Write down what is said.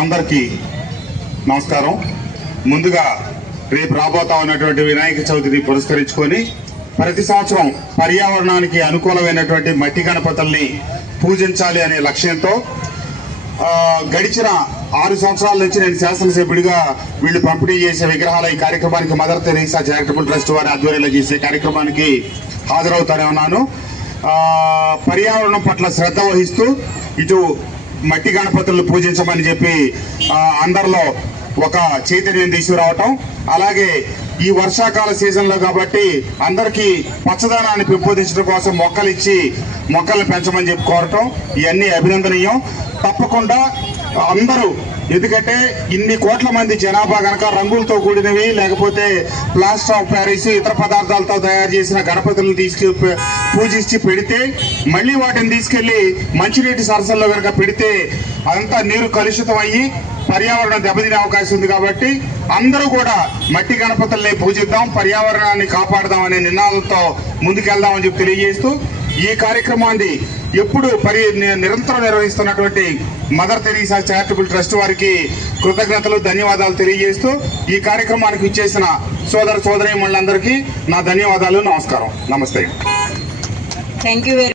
అందరికీ నమస్కారం. ముందుగా రేపు రాబోతా ఉన్నటువంటి వినాయక చవితిని పురస్కరించుకొని ప్రతి సంవత్సరం పర్యావరణానికి అనుకూలమైనటువంటి మట్టి గణపతుల్ని పూజించాలి అనే లక్ష్యంతో గడిచిన ఆరు సంవత్సరాల నుంచి నేను శాసనసభ్యుడిగా వీళ్ళు పంపిణీ చేసే విగ్రహాల ఈ కార్యక్రమానికి మదర్ తెరీసా చారిటబుల్ ట్రస్ట్ వారి ఆధ్వర్యంలో చేసే కార్యక్రమానికి హాజరవుతానే ఉన్నాను. పర్యావరణం పట్ల శ్రద్ధ వహిస్తూ ఇటు మట్టి గణపతులను పూజించమని చెప్పి అందరిలో ఒక చైతన్యం తీసుకురావటం. అలాగే ఈ వర్షాకాల సీజన్లో కాబట్టి అందరికీ పచ్చదనాన్ని పెంపొందించడం కోసం మొక్కలు ఇచ్చి మొక్కలను పెంచమని చెప్పి కోరటం ఇవన్నీ అభినందనీయం. తప్పకుండా అందరూ ఎందుకంటే ఇన్ని కోట్ల మంది జనాభా కనుక రంగులతో కూడినవి లేకపోతే ప్లాస్టర్ ఆఫ్ ప్యారిస్ ఇతర పదార్థాలతో తయారు చేసిన గణపతులను తీసుకు పూజించి పెడితే మళ్ళీ వాటిని తీసుకెళ్ళి మంచినీటి సరస్సుల్లో కనుక పెడితే అదంతా నీరు కలుషితం అయ్యి పర్యావరణం దెబ్బతినే అవకాశం ఉంది కాబట్టి అందరూ కూడా మట్టి గణపతుల్ని పూజిద్దాం పర్యావరణాన్ని కాపాడదాం అనే నినాదంతో ముందుకెళ్దామని చెప్పి తెలియజేస్తూ ఈ కార్యక్రమాన్ని ఎప్పుడు పరి నిరంతరం నిర్వహిస్తున్నటువంటి మదర్ తెరీసా చారిటబుల్ ట్రస్ట్ వారికి కృతజ్ఞతలు ధన్యవాదాలు తెలియజేస్తూ ఈ కార్యక్రమానికి ఇచ్చేసిన సోదర సోదరి నా ధన్యవాదాలు నమస్కారం. నమస్తే. Thank you very